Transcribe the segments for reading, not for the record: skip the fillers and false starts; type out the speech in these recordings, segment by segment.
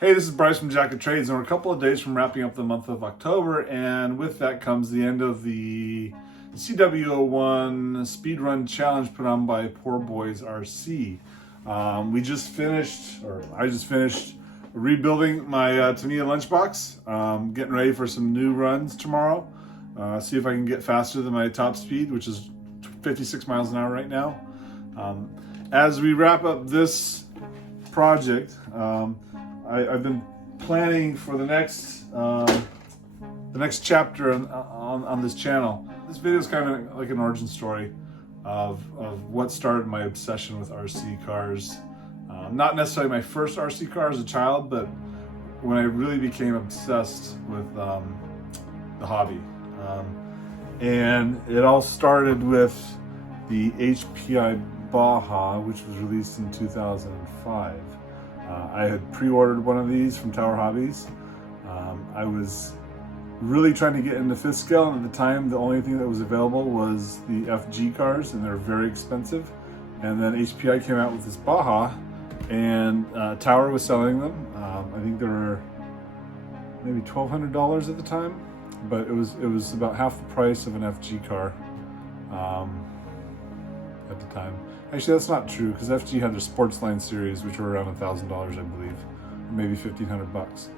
Hey, this is Bryce from Jacket Trades, and we're a couple of days from wrapping up the month of October, and with that comes the end of the CW01 Speed Run Challenge put on by Poor Boys RC. I just finished rebuilding my Tamiya lunchbox, getting ready for some new runs tomorrow. See if I can get faster than my top speed, which is 56 miles an hour right now. As we wrap up this project, I've been planning for the next chapter on this channel. This video is kind of like an origin story of what started my obsession with RC cars. Not necessarily my first RC car as a child, but when I really became obsessed with the hobby. And it all started with the HPI Baja, which was released in 2005. I had pre-ordered one of these from Tower Hobbies. I was really trying to get into fifth scale, and at the time the only thing that was available was the FG cars, and they're very expensive. And then HPI came out with this Baja, and Tower was selling them. I think they were maybe $1,200 at the time, but it was about half the price of an FG car at the time. Actually, that's not true, because FG had their Sportsline series, which were around $1,000, I believe, or maybe $1,500 bucks.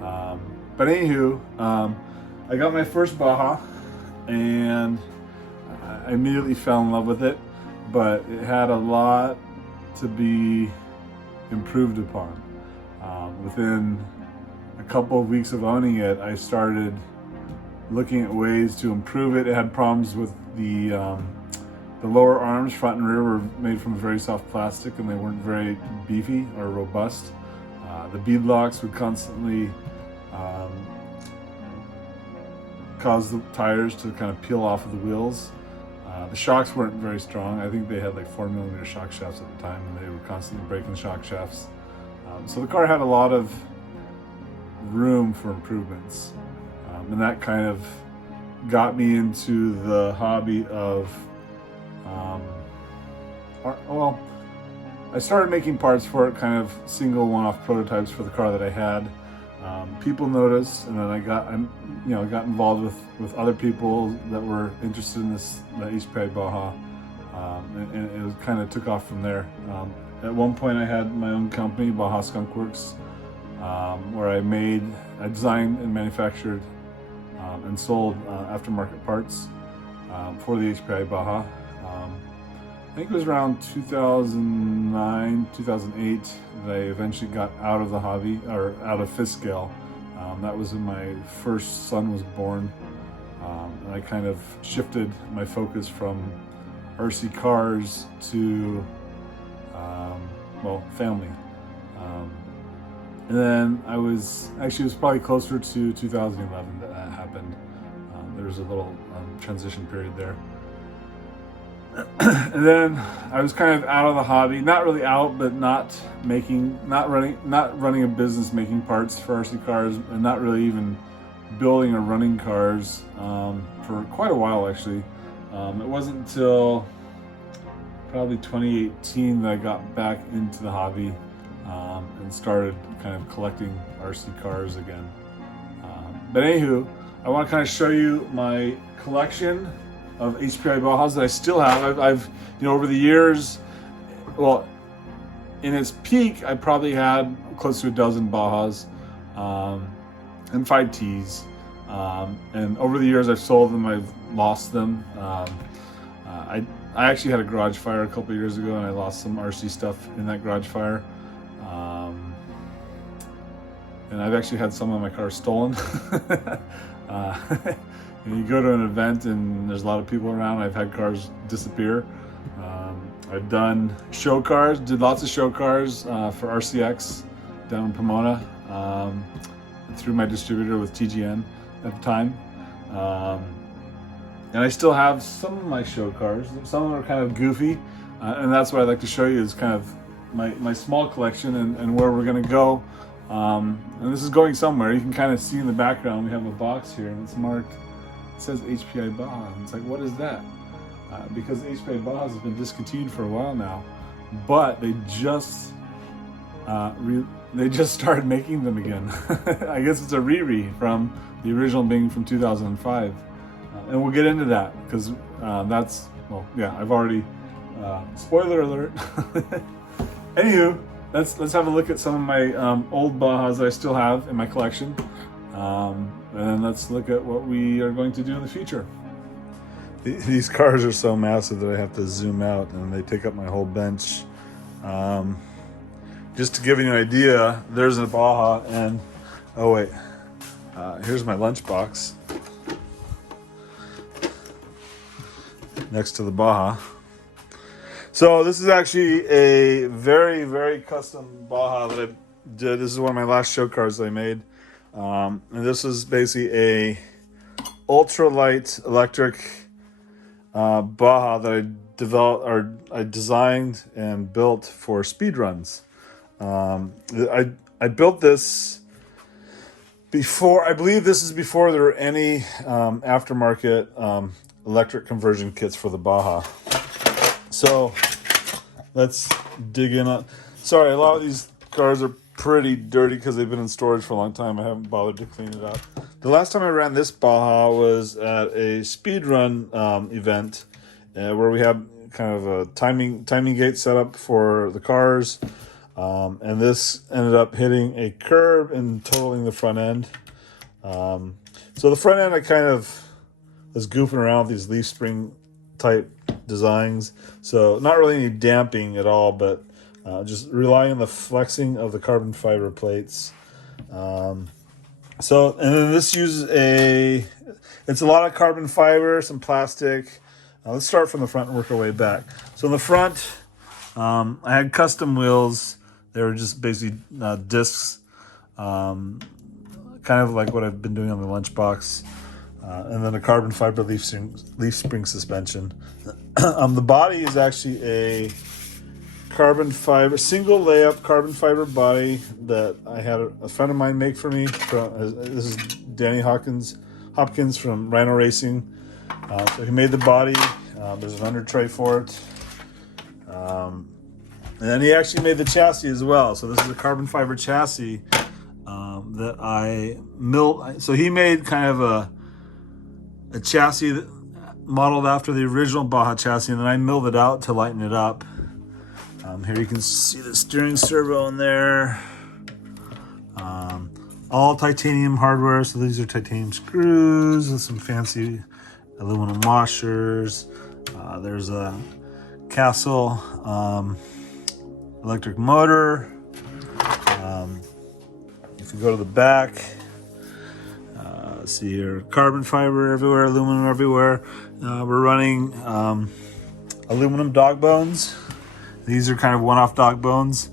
But anywho, I got my first Baja, and I immediately fell in love with it, but it had a lot to be improved upon. Within a couple of weeks of owning it, I started looking at ways to improve it. It had problems with the lower arms, front and rear, were made from very soft plastic, and they weren't very beefy or robust. The bead locks would constantly cause the tires to kind of peel off of the wheels. The shocks weren't very strong. I think they had like 4mm shock shafts at the time, and they were constantly breaking shock shafts. So the car had a lot of room for improvements, and that kind of got me into the hobby of well, I started making parts for it, kind of single one-off prototypes for the car that I had. People noticed, and then I got involved with other people that were interested in the HPI Baja, and it kind of took off from there. At one point, I had my own company, Baja Skunk Works, where I designed and manufactured and sold aftermarket parts for the HPI Baja. I think it was around 2009, 2008 that I eventually got out of the hobby, or out of fifth scale. That was when my first son was born. And I kind of shifted my focus from RC cars to, family. And then it was probably closer to 2011 that happened. There was a little transition period there. And then I was kind of out of the hobby, not really out, but not running a business making parts for RC cars, and not really even building or running cars for quite a while, actually. It wasn't until probably 2018 that I got back into the hobby and started kind of collecting RC cars again. But anywho, I want to kind of show you my collection of HPI Bajas that I still have. I've over the years, well, in its peak, I probably had close to a dozen Bajas and 5Ts. And over the years, I've sold them, I've lost them. I actually had a garage fire a couple of years ago, and I lost some RC stuff in that garage fire. And I've actually had some of my cars stolen. You go to an event and there's a lot of people around. I've had cars disappear. I've done show cars, did lots of show cars for RCX down in Pomona through my distributor with TGN at the time. And I still have some of my show cars. Some of them are kind of goofy, and that's what I'd like to show you is kind of my small collection and where we're gonna go. And this is going somewhere. You can kind of see in the background, we have a box here and it's marked, it says HPI Baja. And it's like, what is that? Because HPI Baja has been discontinued for a while now, but they just they just started making them again. I guess it's a from the original being from 2005. And we'll get into that because that's, well, yeah, I've already, spoiler alert. Anywho, let's have a look at some of my old Bajas that I still have in my collection. And then let's look at what we are going to do in the future. These cars are so massive that I have to zoom out and they take up my whole bench. Just to give you an idea, there's a Baja and, oh wait, here's my lunchbox next to the Baja. So this is actually a very, very custom Baja that I did. This is one of my last show cars that I made. And this is basically a ultralight electric Baja that I developed, or I designed and built for speed runs. I built this before, I believe this is before there were any aftermarket electric conversion kits for the Baja. So let's dig in on. Sorry, a lot of these cars are pretty dirty because they've been in storage for a long time. I haven't bothered to clean it up. The last time I ran this Baja was at a speed run event where we had kind of a timing gate set up for the cars. And this ended up hitting a curb and totaling the front end. So the front end, I kind of was goofing around with these leaf spring type designs. So not really any damping at all, but just relying on the flexing of the carbon fiber plates. So, and then this uses it's a lot of carbon fiber, some plastic. Let's start from the front and work our way back. So in the front, I had custom wheels. They were just basically discs, kind of like what I've been doing on the lunchbox. And then a carbon fiber leaf spring suspension. The body is actually a carbon fiber, single layup carbon fiber body that I had a friend of mine make for me. This is Danny Hopkins from Rhino Racing. So he made the body. There's an under tray for it. And then he actually made the chassis as well. So this is a carbon fiber chassis that I milled. So he made kind of a chassis that modeled after the original Baja chassis, and then I milled it out to lighten it up. Here you can see the steering servo in there. All titanium hardware. So these are titanium screws with some fancy aluminum washers. There's a Castle electric motor. If you go to the back, see here, carbon fiber everywhere, aluminum everywhere. We're running aluminum dog bones. These are kind of one-off dog bones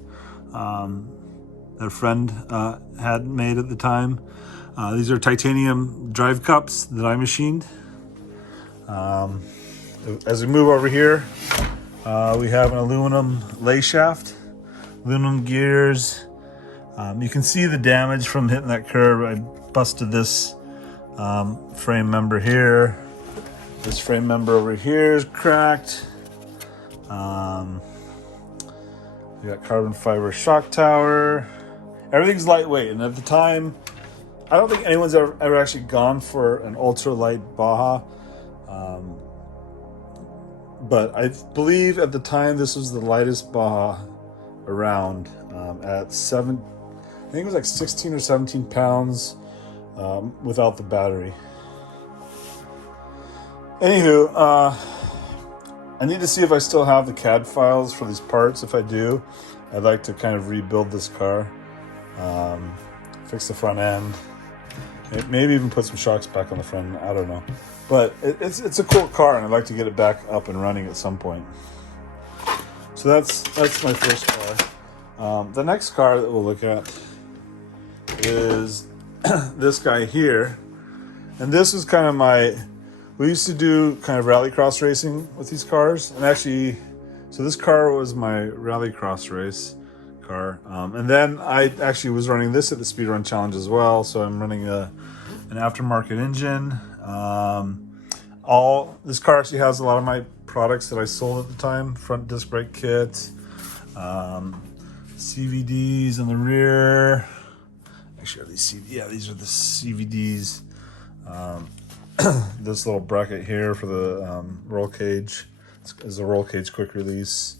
that a friend had made at the time. These are titanium drive cups that I machined. As we move over here, we have an aluminum lay shaft, aluminum gears. You can see the damage from hitting that curb. I busted this frame member here. This frame member over here is cracked. We got carbon fiber shock tower. Everything's lightweight, and at the time, I don't think anyone's ever actually gone for an ultralight Baja. But I believe at the time this was the lightest Baja around at I think it was like 16 or 17 pounds without the battery. Anywho, I need to see if I still have the CAD files for these parts. If I do, I'd like to kind of rebuild this car, fix the front end, maybe even put some shocks back on the front end. I don't know. But it's a cool car, and I'd like to get it back up and running at some point. So that's my first car. The next car that we'll look at is this guy here. And this is kind of we used to do kind of rallycross racing with these cars. And actually, so this car was my rallycross race car. And then I actually was running this at the Speedrun Challenge as well. So I'm running an aftermarket engine. This car actually has a lot of my products that I sold at the time. Front disc brake kit, CVDs on the rear. Actually, are these yeah, these are the CVDs. This little bracket here for the roll cage is a roll cage quick release.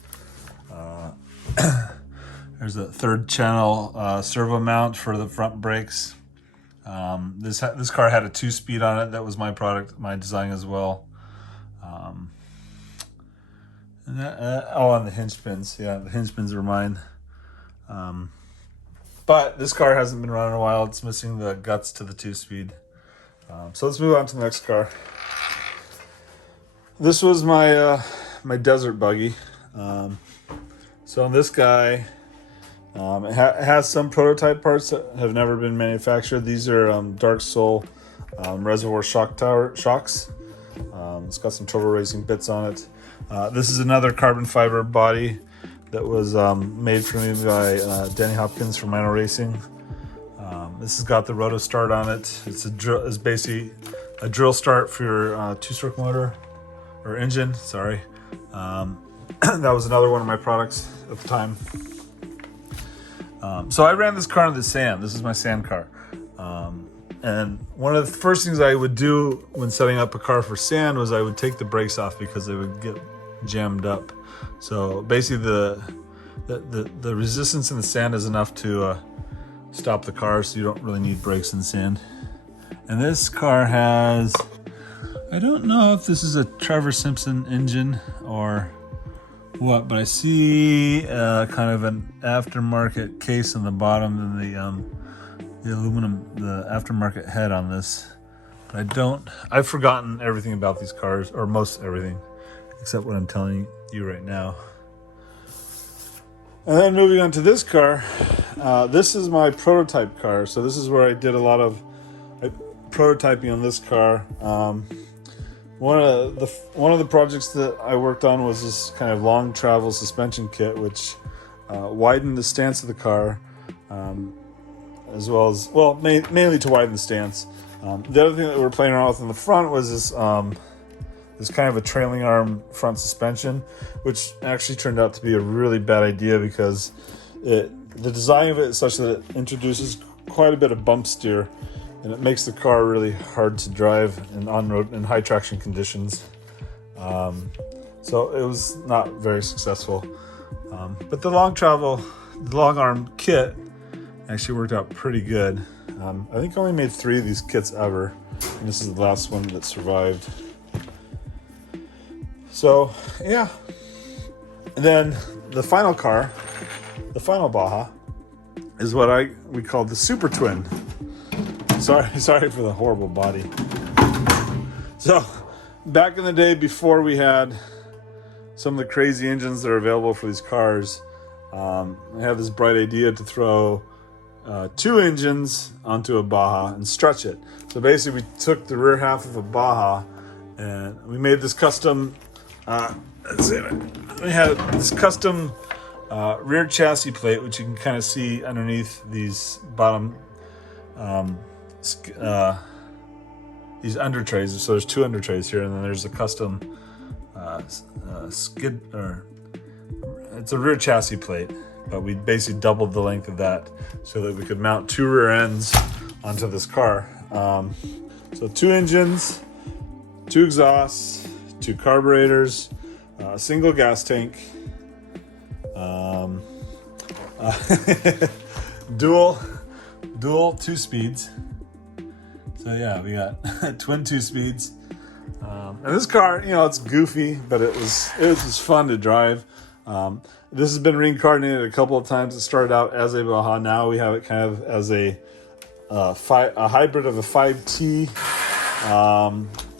There's a 3rd channel servo mount for the front brakes. This car had a 2-speed on it. That was my product, my design as well. And the hinge pins. Yeah, the hinge pins are mine. But this car hasn't been running in a while. It's missing the guts to the 2-speed. So let's move on to the next car. This was my my desert buggy. So on this guy, it has some prototype parts that have never been manufactured. These are Dark Soul reservoir shocks. It's got some turbo racing bits on it. This is another carbon fiber body that was made for me by Danny Hopkins from Rhino Racing. This has got the roto start on it. It's basically a drill start for your 2-stroke motor or engine. Sorry, that was another one of my products at the time. So I ran this car in the sand. This is my sand car. And one of the first things I would do when setting up a car for sand was I would take the brakes off because they would get jammed up. So basically the resistance in the sand is enough to stop the car, so you don't really need brakes in the sand. And this car has, I don't know if this is a Trevor Simpson engine or what, but I see kind of an aftermarket case on the bottom and the aluminum, the aftermarket head on this. But I've forgotten everything about these cars, or most everything, except what I'm telling you right now. And then moving on to this car, this is my prototype car. So this is where I did a lot of prototyping on this car. One of the projects that I worked on was this kind of long travel suspension kit, which widened the stance of the car, as well as, well, mainly to widen the stance. The other thing that we were playing around with in the front was this this kind of a trailing arm front suspension, which actually turned out to be a really bad idea because the design of it is such that it introduces quite a bit of bump steer, and it makes the car really hard to drive in on-road in high traction conditions. So it was not very successful. But the long arm kit actually worked out pretty good. I think I only made 3 of these kits ever, and this is the last one that survived. So yeah, and then the final car, the final Baja, is what we call the Super Twin. Sorry for the horrible body. So back in the day, before we had some of the crazy engines that are available for these cars, I had this bright idea to throw 2 engines onto a Baja and stretch it. So basically we took the rear half of a Baja and we made this custom we had this custom rear chassis plate, which you can kind of see underneath these bottom these under trays. So there's 2 under trays here, and then there's a custom skid, or it's a rear chassis plate, but we basically doubled the length of that so that we could mount 2 rear ends onto this car. So 2 engines, 2 exhausts, 2 carburetors, a single gas tank, dual 2 speeds. So yeah, we got twin 2 speeds. And this car, it's goofy, but it was just fun to drive. This has been reincarnated a couple of times. It started out as a Baja. Now we have it kind of as a hybrid of a 5T.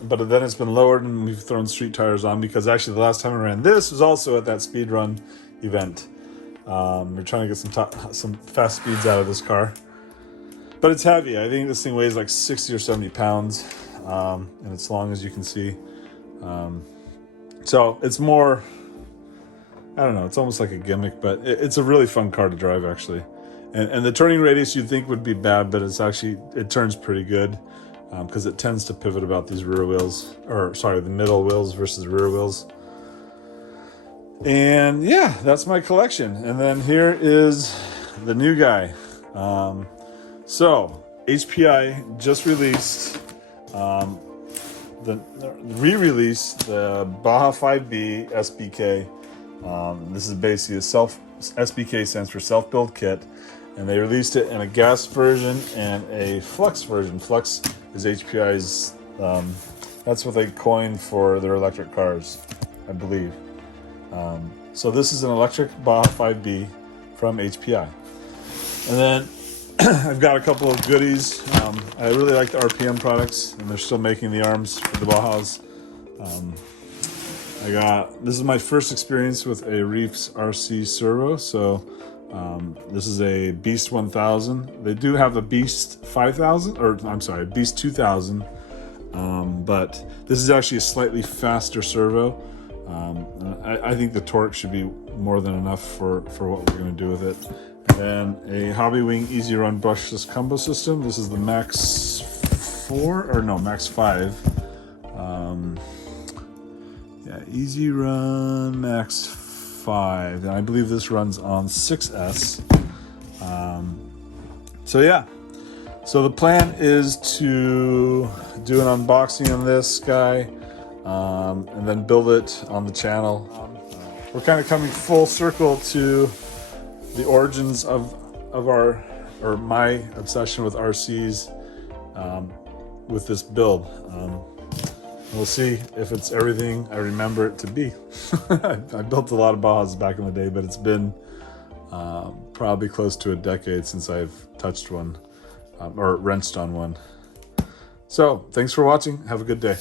But then it's been lowered and we've thrown street tires on, because actually the last time I ran this was also at that speed run event. We're trying to get some fast speeds out of this car. But it's heavy. I think this thing weighs like 60 or 70 pounds. And it's long, as you can see. So it's more, I don't know, it's almost like a gimmick, but it's a really fun car to drive, actually. And the turning radius you'd think would be bad, but it turns pretty good, because it tends to pivot about these rear wheels, the middle wheels versus rear wheels. And yeah, that's my collection. And then here is the new guy. So HPI just released the re-released the Baja 5B SBK. This is basically a SBK stands for self-build kit, and they released it in a gas version and a Flux version. Flux is HPI's, that's what they coined for their electric cars, I believe. So this is an electric Baja 5B from HPI. And then I've got a couple of goodies. I really like the RPM products, and they're still making the arms for the Bajas. This is my first experience with a Reefs RC servo, so this is a Beast 1000. They do have a Beast 5000, or I'm sorry, Beast 2000, but this is actually a slightly faster servo. I think the torque should be more than enough for what we're going to do with it. And then a Hobby Wing Easy Run brushless combo system. This is the Max 5. Yeah, Easy Run Max 5. And I believe this runs on 6S. So yeah. So the plan is to do an unboxing on this guy, and then build it on the channel. We're kind of coming full circle to the origins of my obsession with RCs with this build. We'll see if it's everything I remember it to be. I built a lot of Bajas back in the day, but it's been probably close to a decade since I've touched one or wrenched on one. So thanks for watching. Have a good day.